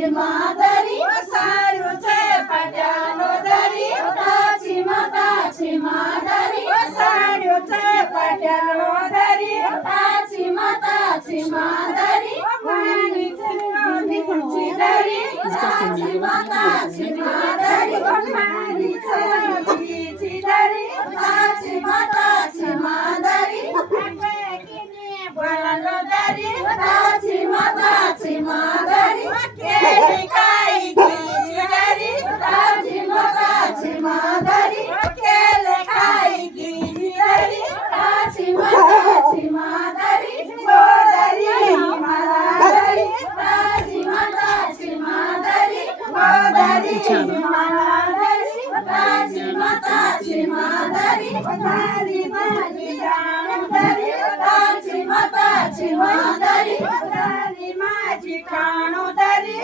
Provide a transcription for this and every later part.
छिमादरी सारू छे पट्यानो दरी छिमादरी सारू छे पट्यानो दरी छिमादरी पानी छिदरी छिमादरी पानी छिदरी छिमादरी बोलो दरी छिमादरी केली खाई छिदरी छिमादरी केले खाई छिदरी छिमादरी बोदरी हिमालय छिमादरी बोदरी हिमालय छिमादरी बोदरी माझी जानदरी छिमादरी बोदरी माझी खाणोदरी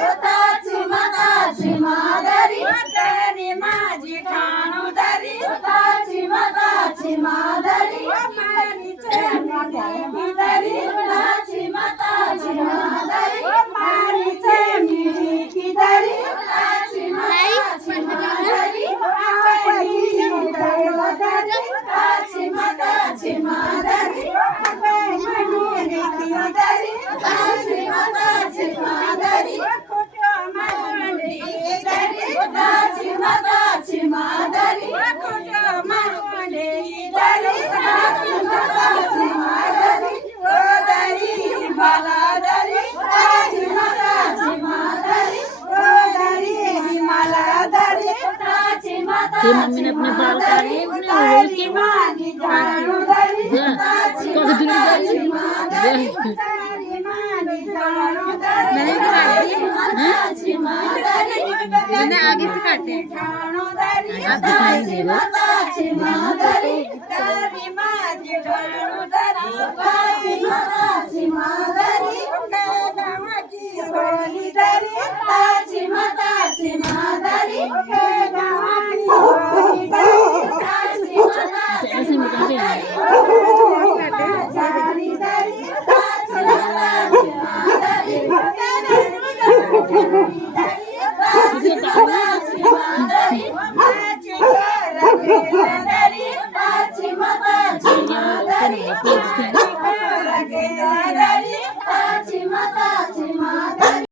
छिमादरी बोदरी माझी खाणोदरी छिमादरी पाणी छिदरी छिमादरी पाणी छिदरी छिमादरी छिमादरी ये मम्मी ने अपने बाल काटे अपने रोज के कभी दिन मैंने आगे से काटे आप दिखाई दे रहे